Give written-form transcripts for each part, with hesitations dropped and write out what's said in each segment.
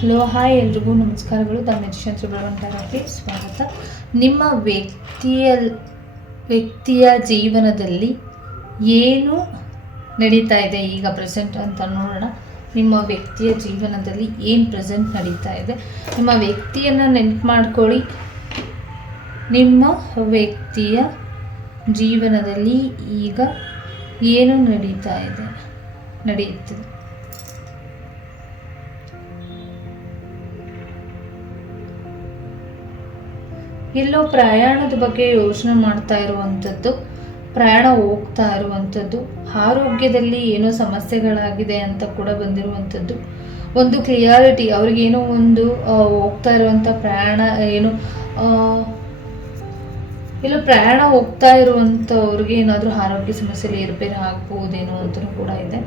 Hello hi ಎಲ್ರಿಗೂ ನಮಸ್ಕಾರಗಳು. ಧರ್ಮೇಶಂತ್ರಗಳಿಗೆ ಸ್ವಾಗತ. ನಿಮ್ಮ ವ್ಯಕ್ತಿಯ ಜೀವನದಲ್ಲಿ ಏನು ನಡೀತಾ ಇದೆ ಈಗ ಪ್ರೆಸೆಂಟ್ ಅಂತ ನೋಡೋಣ. ನಿಮ್ಮ ವ್ಯಕ್ತಿಯ ಜೀವನದಲ್ಲಿ ಏನು ಪ್ರೆಸೆಂಟ್ ನಡೀತಾ ಇದೆ, ನಿಮ್ಮ ವ್ಯಕ್ತಿಯನ್ನು ನೆನಪು ಮಾಡ್ಕೊಳ್ಳಿ. ನಿಮ್ಮ ವ್ಯಕ್ತಿಯ ಜೀವನದಲ್ಲಿ ಈಗ ಏನು ನಡೆಯುತ್ತದೆ. ಎಲ್ಲೋ ಪ್ರಯಾಣದ ಬಗ್ಗೆ ಯೋಚನೆ ಮಾಡ್ತಾ ಇರುವಂಥದ್ದು, ಪ್ರಯಾಣ ಹೋಗ್ತಾ ಇರುವಂಥದ್ದು, ಆರೋಗ್ಯದಲ್ಲಿ ಏನೋ ಸಮಸ್ಯೆಗಳಾಗಿದೆ ಅಂತ ಕೂಡ ಬಂದಿರುವಂಥದ್ದು, ಒಂದು ಕ್ಲಿಯಾರಿಟಿ ಅವ್ರಿಗೇನೋ ಒಂದು ಹೋಗ್ತಾ ಇರುವಂಥ ಪ್ರಯಾಣ ಎಲ್ಲೋ ಪ್ರಯಾಣ ಹೋಗ್ತಾ ಇರುವಂಥವ್ರಿಗೆ ಏನಾದರೂ ಆರೋಗ್ಯ ಸಮಸ್ಯೆಯಲ್ಲಿ ಏರ್ಪೇರು ಆಗ್ಬೋದೇನೋ ಅಂತಲೂ ಕೂಡ ಇದೆ.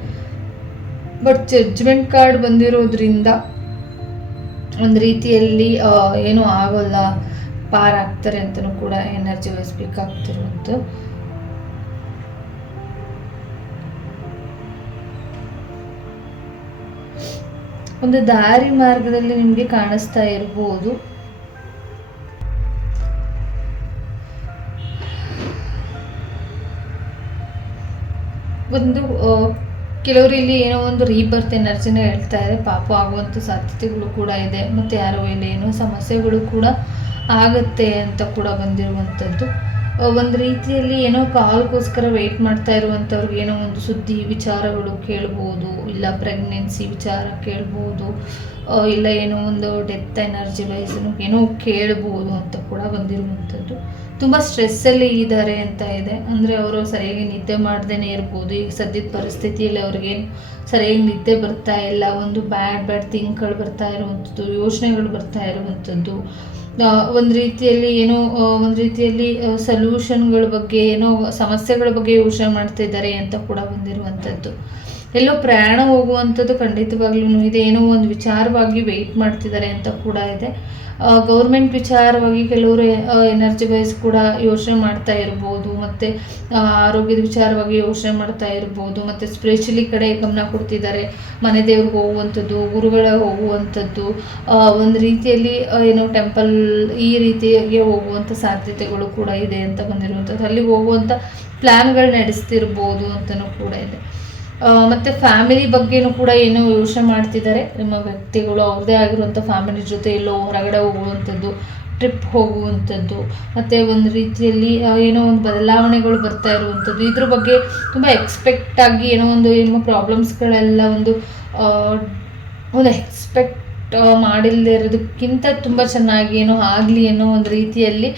ಬಟ್ ಜಡ್ಜ್ಮೆಂಟ್ ಕಾರ್ಡ್ ಬಂದಿರೋದ್ರಿಂದ ಒಂದು ರೀತಿಯಲ್ಲಿ ಏನೂ ಆಗೋಲ್ಲ, ಪಾರಾಗ್ತಾರೆ ಅಂತಲೂ ಕೂಡ ಎನರ್ಜಿ ವಹಿಸ್ಬೇಕಾಗ್ತಿರುವಂಥ ಒಂದು ದಾರಿ ಮಾರ್ಗದಲ್ಲಿ ನಿಮಗೆ ಕಾಣಿಸ್ತಾ ಇರ್ಬೋದು. ಒಂದು ಕೆಲವರು ಇಲ್ಲಿ ಏನೋ ಒಂದು ರೀಬರ್ತ್ ಎನರ್ಜಿನ ಹೇಳ್ತಾ ಇದೆ, ಪಾಪ ಆಗುವಂಥ ಸಾಧ್ಯತೆಗಳು ಕೂಡ ಇದೆ. ಮತ್ತು ಯಾರೋ ಇಲ್ಲಿ ಏನೋ ಸಮಸ್ಯೆಗಳು ಕೂಡ ಆಗುತ್ತೆ ಅಂತ ಕೂಡ ಬಂದಿರುವಂಥದ್ದು. ಒಂದು ರೀತಿಯಲ್ಲಿ ಏನೋ ಕಾಲ್ಗೋಸ್ಕರ ವೆಯ್ಟ್ ಮಾಡ್ತಾ ಇರುವಂಥವ್ರಿಗೆ ಏನೋ ಒಂದು ಸುದ್ದಿ ವಿಚಾರಗಳು ಕೇಳ್ಬೋದು, ಇಲ್ಲ ಪ್ರೆಗ್ನೆನ್ಸಿ ವಿಚಾರ ಕೇಳ್ಬೋದು, ಇಲ್ಲ ಏನೋ ಒಂದು ಡೆತ್ ಎನರ್ಜಿ ವೈಸನ್ನು ಏನೋ ಕೇಳ್ಬೋದು ಅಂತ ಕೂಡ ಬಂದಿರುವಂಥದ್ದು. ತುಂಬ ಸ್ಟ್ರೆಸ್ಸಲ್ಲಿ ಇದ್ದಾರೆ ಅಂತ ಇದೆ. ಅಂದರೆ ಅವರು ಸರಿಯಾಗಿ ನಿದ್ದೆ ಮಾಡ್ದೇ ಇರ್ಬೋದು. ಈಗ ಸದ್ಯದ ಪರಿಸ್ಥಿತಿಯಲ್ಲಿ ಅವ್ರಿಗೇನು ಸರಿಯಾಗಿ ನಿದ್ದೆ ಬರ್ತಾ ಇಲ್ಲ, ಒಂದು ಬ್ಯಾಡ್ ಥಿಂಕ್ಗಳು ಬರ್ತಾ ಇರುವಂಥದ್ದು, ಯೋಚನೆಗಳು ಬರ್ತಾ ಇರುವಂಥದ್ದು, ಒಂದು ರೀತಿಯಲ್ಲಿ ಸೊಲ್ಯೂಷನ್ಗಳ ಬಗ್ಗೆ ಏನೋ ಸಮಸ್ಯೆಗಳ ಬಗ್ಗೆ ಯೋಚನೆ ಮಾಡ್ತಾ ಇದ್ದಾರೆ ಅಂತ ಕೂಡ ಬಂದಿರುವಂಥದ್ದು. ಎಲ್ಲೋ ಪ್ರಯಾಣ ಹೋಗುವಂಥದ್ದು ಖಂಡಿತವಾಗ್ಲೂ ಇದೆ. ಏನೋ ಒಂದು ವಿಚಾರವಾಗಿ ವೆಯ್ಟ್ ಮಾಡ್ತಿದ್ದಾರೆ ಅಂತ ಕೂಡ ಇದೆ. ಗೌರ್ಮೆಂಟ್ ವಿಚಾರವಾಗಿ ಕೆಲವರು ಎನರ್ಜಿ ವೈಸ್ ಕೂಡ ಯೋಚನೆ ಮಾಡ್ತಾ ಇರ್ಬೋದು, ಮತ್ತು ಆರೋಗ್ಯದ ವಿಚಾರವಾಗಿ ಯೋಚನೆ ಮಾಡ್ತಾ ಇರ್ಬೋದು, ಮತ್ತು ಸ್ಪಿರಿಚುಲಿ ಕಡೆ ಗಮನ ಕೊಡ್ತಿದ್ದಾರೆ. ಮನೆ ದೇವ್ರಿಗೆ ಹೋಗುವಂಥದ್ದು, ಗುರುಗಳ ಹೋಗುವಂಥದ್ದು, ಒಂದು ರೀತಿಯಲ್ಲಿ ಏನೋ ಟೆಂಪಲ್ ಈ ರೀತಿಯಾಗಿ ಹೋಗುವಂಥ ಸಾಧ್ಯತೆಗಳು ಕೂಡ ಇದೆ ಅಂತ ಬಂದಿರುವಂಥದ್ದು. ಅಲ್ಲಿಗೆ ಹೋಗುವಂಥ ಪ್ಲ್ಯಾನ್ಗಳು ನಡೆಸ್ತಿರ್ಬೋದು ಅಂತಲೂ ಕೂಡ ಇದೆ. ಮತ್ತು ಫ್ಯಾಮಿಲಿ ಬಗ್ಗೆನೂ ಕೂಡ ಏನೋ ಯೋಚನೆ ಮಾಡ್ತಿದ್ದಾರೆ ನಿಮ್ಮ ವ್ಯಕ್ತಿಗಳು. ಅವ್ರದ್ದೇ ಆಗಿರುವಂಥ ಫ್ಯಾಮಿಲಿ ಜೊತೆ ಎಲ್ಲೋ ಹೊರಗಡೆ ಹೋಗುವಂಥದ್ದು, ಟ್ರಿಪ್ ಹೋಗುವಂಥದ್ದು, ಮತ್ತು ಒಂದು ರೀತಿಯಲ್ಲಿ ಏನೋ ಒಂದು ಬದಲಾವಣೆಗಳು ಬರ್ತಾ ಇರುವಂಥದ್ದು. ಇದ್ರ ಬಗ್ಗೆ ತುಂಬ ಎಕ್ಸ್ಪೆಕ್ಟ್ ಆಗಿ ಏನೋ ಪ್ರಾಬ್ಲಮ್ಸ್ಗಳೆಲ್ಲ ಒಂದು ಎಕ್ಸ್ಪೆಕ್ಟ್ ಮಾಡಿಲ್ಲದೆ ಇರೋದಕ್ಕಿಂತ ತುಂಬ ಚೆನ್ನಾಗಿ ಏನೋ ಆಗಲಿ ಅನ್ನೋ ಒಂದು ರೀತಿಯಲ್ಲಿ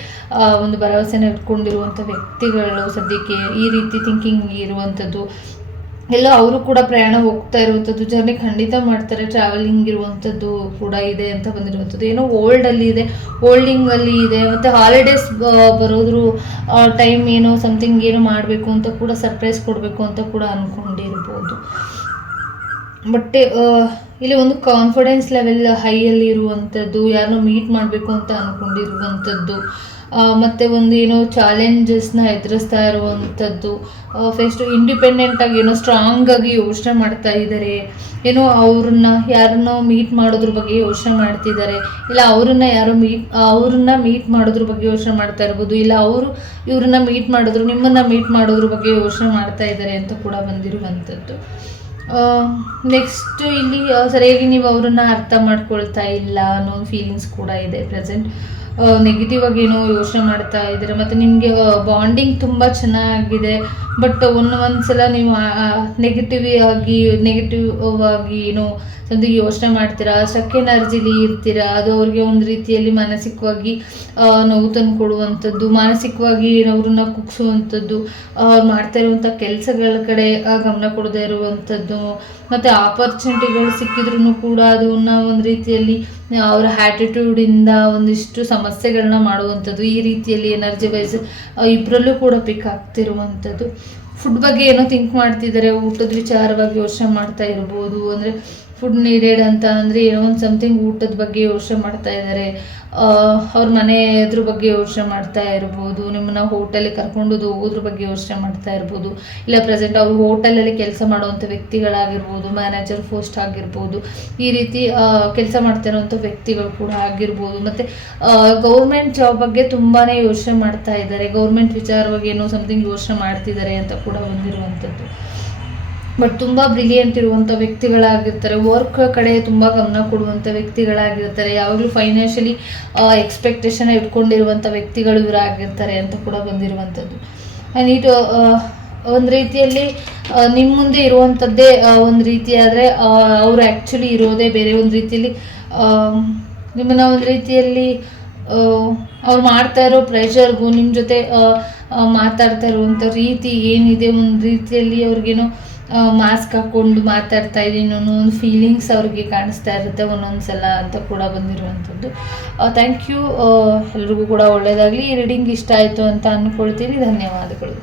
ಒಂದು ಭರವಸೆನ ಇಟ್ಕೊಂಡಿರುವಂಥ ವ್ಯಕ್ತಿಗಳು ಸದ್ಯಕ್ಕೆ ಈ ರೀತಿ ಥಿಂಕಿಂಗ್ ಇರುವಂಥದ್ದು. ಎಲ್ಲ ಅವರು ಕೂಡ ಪ್ರಯಾಣ ಹೋಗ್ತಾ ಇರುವಂಥದ್ದು, ಜರ್ನಿ ಖಂಡಿತ ಮಾಡ್ತಾರೆ, ಟ್ರಾವೆಲಿಂಗ್ ಇರುವಂಥದ್ದು ಕೂಡ ಇದೆ ಅಂತ ಬಂದಿರುವಂಥದ್ದು. ಏನೋ ಓಲ್ಡಲ್ಲಿ ಇದೆ, ಓಲ್ಡಿಂಗಲ್ಲಿ ಇದೆ, ಮತ್ತು ಹಾಲಿಡೇಸ್ ಬರೋದ್ರು ಟೈಮ್ ಏನೋ ಸಮಥಿಂಗ್ ಏನೋ ಮಾಡಬೇಕು ಅಂತ ಕೂಡ ಸರ್ಪ್ರೈಸ್ ಕೊಡಬೇಕು ಅಂತ ಕೂಡ ಅಂದ್ಕೊಂಡಿರ್ಬೋದು. ಬಟ್ ಇಲ್ಲಿ ಒಂದು ಕಾನ್ಫಿಡೆನ್ಸ್ ಲೆವೆಲ್ ಹೈಯಲ್ಲಿ ಇರುವಂಥದ್ದು, ಯಾರನ್ನೋ ಮೀಟ್ ಮಾಡಬೇಕು ಅಂತ ಅಂದ್ಕೊಂಡಿರುವಂಥದ್ದು, ಮತ್ತು ಒಂದು ಏನೋ ಚಾಲೆಂಜಸ್ನ ಎದುರಿಸ್ತಾ ಇರುವಂಥದ್ದು, ಫಸ್ಟ್ ಇಂಡಿಪೆಂಡೆಂಟಾಗಿ ಏನೋ ಸ್ಟ್ರಾಂಗಾಗಿ ಯೋಚನೆ ಮಾಡ್ತಾ ಇದ್ದಾರೆ. ಏನೋ ಯಾರನ್ನೋ ಮೀಟ್ ಮಾಡೋದ್ರ ಬಗ್ಗೆ ಯೋಚನೆ ಮಾಡ್ತಿದ್ದಾರೆ, ಇಲ್ಲ ಅವ್ರನ್ನ ಮೀಟ್ ಮಾಡೋದ್ರ ಬಗ್ಗೆ ಯೋಚನೆ ಮಾಡ್ತಾ ಇರ್ಬೋದು, ಇಲ್ಲ ಇವ್ರನ್ನ ಮೀಟ್ ಮಾಡಿದ್ರು ನಿಮ್ಮನ್ನು ಮೀಟ್ ಮಾಡೋದ್ರ ಬಗ್ಗೆ ಯೋಚನೆ ಮಾಡ್ತಾ ಇದ್ದಾರೆ ಅಂತ ಕೂಡ ಬಂದಿರುವಂಥದ್ದು. ನೆಕ್ಸ್ಟ್ ಇಲ್ಲಿ ಸರಿಯಾಗಿ ನೀವು ಅವರನ್ನು ಅರ್ಥ ಮಾಡ್ಕೊಳ್ತಾ ಇಲ್ಲ ಅನ್ನೋ ಫೀಲಿಂಗ್ಸ್ ಕೂಡ ಇದೆ ಪ್ರೆಸೆಂಟ್. ನೆಗೆಟಿವ್ ಆಗಿ ಏನೋ ಯೋಚನೆ ಮಾಡ್ತಾ ಇದ್ದಾರೆ, ಮತ್ತು ನಿಮಗೆ ಬಾಂಡಿಂಗ್ ತುಂಬ ಚೆನ್ನಾಗಿದೆ. ಬಟ್ ಒಂದ್ಸಲ ನೀವು ನೆಗೆಟಿವ್ ಆಗಿ ಏನೋ ಸಮಥಿಂಗ್ ಯೋಚನೆ ಮಾಡ್ತೀರಾ, ಸ್ಟಕ್ ಎನರ್ಜಿಲಿ ಇರ್ತೀರಾ. ಅದು ಅವ್ರಿಗೆ ಒಂದು ರೀತಿಯಲ್ಲಿ ಮಾನಸಿಕವಾಗಿ ನೋವು ತಂದು ಕೊಡುವಂಥದ್ದು, ಮಾನಸಿಕವಾಗಿ ಅವ್ರನ್ನ ಕುಗ್ಸುವಂಥದ್ದು, ಅವ್ರು ಮಾಡ್ತಾ ಇರುವಂಥ ಕೆಲಸಗಳ ಕಡೆ ಗಮನ ಕೊಡದೇ ಇರುವಂಥದ್ದು, ಮತ್ತು ಆಪರ್ಚುನಿಟಿಗಳು ಸಿಕ್ಕಿದ್ರೂ ಕೂಡ ಅದನ್ನು ಒಂದು ರೀತಿಯಲ್ಲಿ ಅವರ ಆ್ಯಟಿಟ್ಯೂಡಿಂದ ಒಂದಿಷ್ಟು ಸಮಸ್ಯೆಗಳನ್ನ ಮಾಡುವಂಥದ್ದು, ಈ ರೀತಿಯಲ್ಲಿ ಎನರ್ಜಿ ವೈಸ್ ಇಬ್ಬರಲ್ಲೂ ಕೂಡ ಪಿಕ್ ಆಗ್ತಿರುವಂಥದ್ದು. ಫುಡ್ ಬಗ್ಗೆ ಏನೋ ಥಿಂಕ್ ಮಾಡ್ತಿದ್ದಾರೆ, ಊಟದ ವಿಚಾರವಾಗಿ ಯೋಚನೆ ಮಾಡ್ತಾ ಇರ್ಬೋದು. ಅಂದರೆ ಫುಡ್ ನೀಡೆಡ್ ಅಂತ ಅಂದರೆ ಏನೋ ಒಂದು ಸಮಥಿಂಗ್ ಊಟದ ಬಗ್ಗೆ ಯೋಚನೆ ಮಾಡ್ತಾ ಇದ್ದಾರೆ, ಅವ್ರ ಮನೆ ಅದ್ರ ಬಗ್ಗೆ ಯೋಚನೆ ಮಾಡ್ತಾ ಇರ್ಬೋದು, ನಿಮ್ಮನ್ನ ಹೋಟೆಲಿಗೆ ಕರ್ಕೊಂಡು ಹೋಗೋದ್ರ ಬಗ್ಗೆ ಯೋಚನೆ ಮಾಡ್ತಾ ಇರ್ಬೋದು, ಇಲ್ಲ ಪ್ರೆಸೆಂಟ್ ಅವರು ಹೋಟೆಲಲ್ಲಿ ಕೆಲಸ ಮಾಡುವಂಥ ವ್ಯಕ್ತಿಗಳಾಗಿರ್ಬೋದು, ಮ್ಯಾನೇಜರ್ ಪೋಸ್ಟ್ ಆಗಿರ್ಬೋದು, ಈ ರೀತಿ ಕೆಲಸ ಮಾಡ್ತಿರೋಂಥ ವ್ಯಕ್ತಿಗಳು ಕೂಡ ಆಗಿರ್ಬೋದು. ಮತ್ತು ಗೌರ್ಮೆಂಟ್ ಜಾಬ್ ಬಗ್ಗೆ ತುಂಬಾ ಯೋಚನೆ ಮಾಡ್ತಾ ಇದ್ದಾರೆ, ಗೌರ್ಮೆಂಟ್ ವಿಚಾರವಾಗಿ ಏನೋ ಸಮಥಿಂಗ್ ಯೋಚನೆ ಮಾಡ್ತಿದ್ದಾರೆ ಅಂತ ಕೂಡ ಬಂದಿರುವಂಥದ್ದು. ಬಟ್ ತುಂಬ ಬ್ರಿಲಿಯಂಟ್ ಇರುವಂಥ ವ್ಯಕ್ತಿಗಳಾಗಿರ್ತಾರೆ, ವರ್ಕ್ ಕಡೆ ತುಂಬ ಗಮನ ಕೊಡುವಂಥ ವ್ಯಕ್ತಿಗಳಾಗಿರ್ತಾರೆ, ಯಾವಾಗಲೂ ಫೈನಾನ್ಷಿಯಲಿ ಎಕ್ಸ್ಪೆಕ್ಟೇಷನ್ ಇಟ್ಕೊಂಡಿರುವಂಥ ವ್ಯಕ್ತಿಗಳು ಇವರಾಗಿರ್ತಾರೆ ಅಂತ ಕೂಡ ಬಂದಿರುವಂಥದ್ದು. ನೀಟ್ ಒಂದು ರೀತಿಯಲ್ಲಿ ನಿಮ್ಮ ಮುಂದೆ ಇರುವಂಥದ್ದೇ ಒಂದು ರೀತಿ ಆದರೆ ಅವರು ಆ್ಯಕ್ಚುಲಿ ಇರೋದೇ ಬೇರೆ ಒಂದು ರೀತಿಯಲ್ಲಿ. ನಿಮ್ಮನ್ನು ಒಂದು ರೀತಿಯಲ್ಲಿ ಅವ್ರು ಮಾಡ್ತಾ ಇರೋ ಪ್ರೆಷರ್ಗೂ ನಿಮ್ಮ ಜೊತೆ ಮಾತಾಡ್ತಾ ಇರುವಂಥ ರೀತಿ ಏನಿದೆ, ಒಂದು ರೀತಿಯಲ್ಲಿ ಅವ್ರಿಗೇನೋ ಮಾಸ್ಕ್ ಹಾಕ್ಕೊಂಡು ಮಾತಾಡ್ತಾ ಇದ್ದೀನಿ ಅನ್ನೋ ಒಂದು ಫೀಲಿಂಗ್ಸ್ ಅವ್ರಿಗೆ ಕಾಣಿಸ್ತಾ ಇರುತ್ತೆ ಒಂದೊಂದು ಸಲ ಅಂತ ಕೂಡ ಬಂದಿರುವಂಥದ್ದು. Thank you. ಎಲ್ರಿಗೂ ಕೂಡ ಒಳ್ಳೆಯದಾಗಲಿ. ಈ ರೀಡಿಂಗ್ ಇಷ್ಟ ಆಯಿತು ಅಂತ ಅಂದ್ಕೊಳ್ತೀನಿ. ಧನ್ಯವಾದಗಳು.